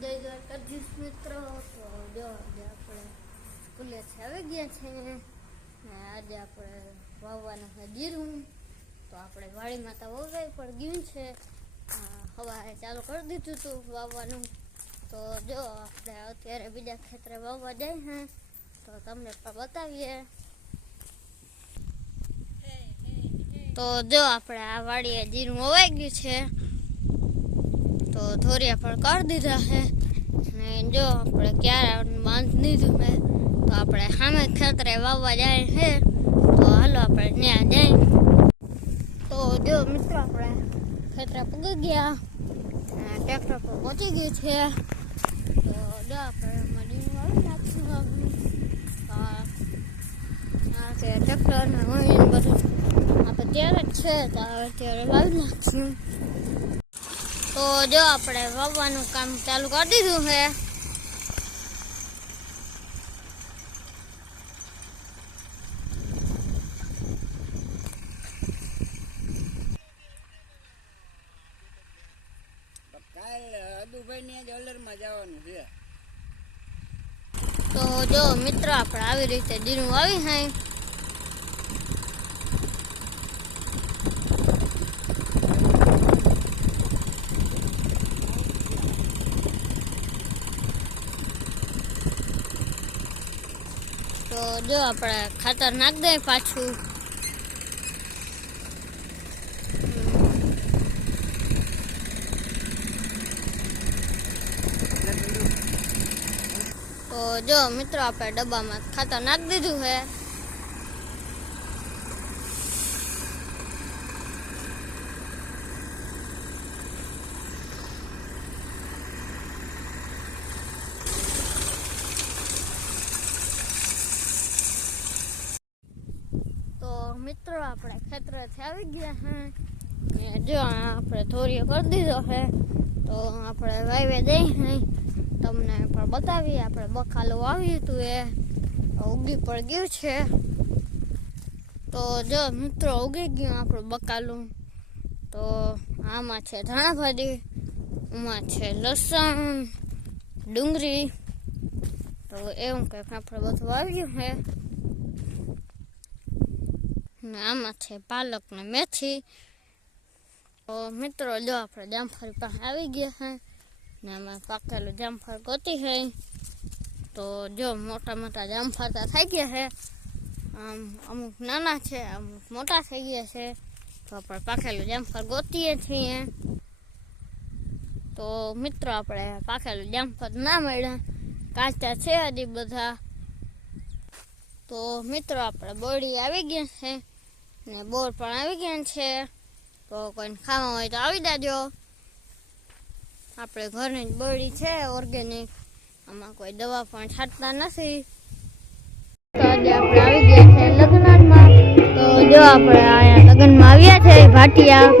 જય દ્વારકાધીશ મિત્રો તો જો આજે આપણે સ્કૂલે આવી ગયા છે ને આજે આપણે વાવવાનું છે જીરું તો આપણે વાળી માતા વવાઈ પણ ગયું છે હવારે ચાલુ કરી દીધું હતું વાવવાનું તો જો આપણે અત્યારે બીજા ખેતરે વાવવા જાય હે તો તમને પણ બતાવીએ તો જો આપણે આ વાડીએ જીરું વવાઈ ગયું છે તો થોરીયા ફળ કર દીધા છે ને જો આપણે ક્યાર બાંધ નહી જો મે તો આપણે સામે ખેતરે વાવા જાય છે તો હાલો આપણે ને જાય તો જો મિત્રો આપણે ખેતરે પુગી ગયા અને ટ્રેક્ટર પર પહોંચી ગયા તો દે આપણે મડીમાં નાચવા ગુ તા ચાલે ટ્રેક પર આપણે બેઠો છે તો અત્યારે વાદ નક્ષ છું તો જો આપણે વાવવાનું કામ ચાલુ કરી દીધું છે તો જો મિત્રો આપણે આવી રીતે દીનું આવી જાય જો આપણે ખાતર નાખ દે પાછું ઓ જો મિત્રો આપણે ડબ્બા માં ખાતર નાખ દીધું છે મિત્રો આપણે ખતરો થાવી ગયા છે મે જો આપણે થોરીઓ કરી દીધો છે તો આપણે વાવે દેઈ તમે પર બતાવ્યું આપણે બકાલો આવીતું એ ઉગી પડ્યું છે તો જો મિત્રો ઉગી ગયો આપણો બકાલો તો આમાં છે ધણા ભાજીમાં છે લસણ ડુંગળી તો એન કે આપણે બતાવ્યું એ નામાથે બાળકને મેથી ઓ મિત્રો જો આપડે જમફર પા આવી ગયું છે ને આમાં પાખેલું જમફર ગોતી છે તો જો મોટા મોટા જમફર થાય ગયા છે અમુક નાના છે અમ મોટા થઈ ગયા છે તો પણ પાખેલું જમફર ગોતી છે તો મિત્રો આપડે પાખેલું જમફર ન મળ્યા કાંટા છે આ દી બધા તો મિત્રો આપડે બોડી આવી ગયું છે ને બોર પણ આવી ગયા છે તો કોઈને ખાવા હોય તો આવી દેજો આપણે ઘરની જ બળી છે ઓર્ગેનિક આમાં કોઈ દવા પણ છાંટતા નથી આવી ગયા છે લગ્નમાં આવ્યા છે ભાટિયા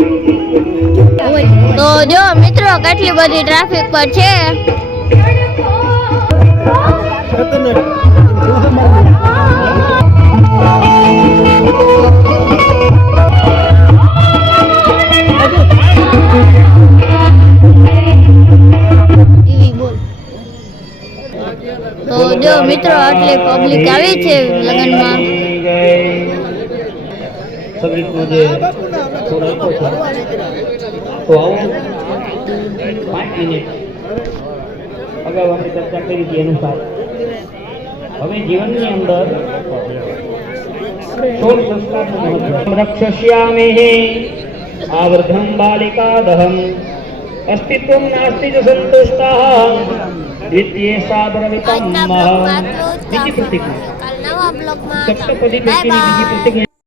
તો જો મિત્રો કેટલી બધી ટ્રાફિક પર છે તો મિત્રો આટલી પબ્લિક આવી છે લગ્નમાં તો આવો બાલિકા દહમ અસ્તિત્વ નાસ્તિ જ साधारण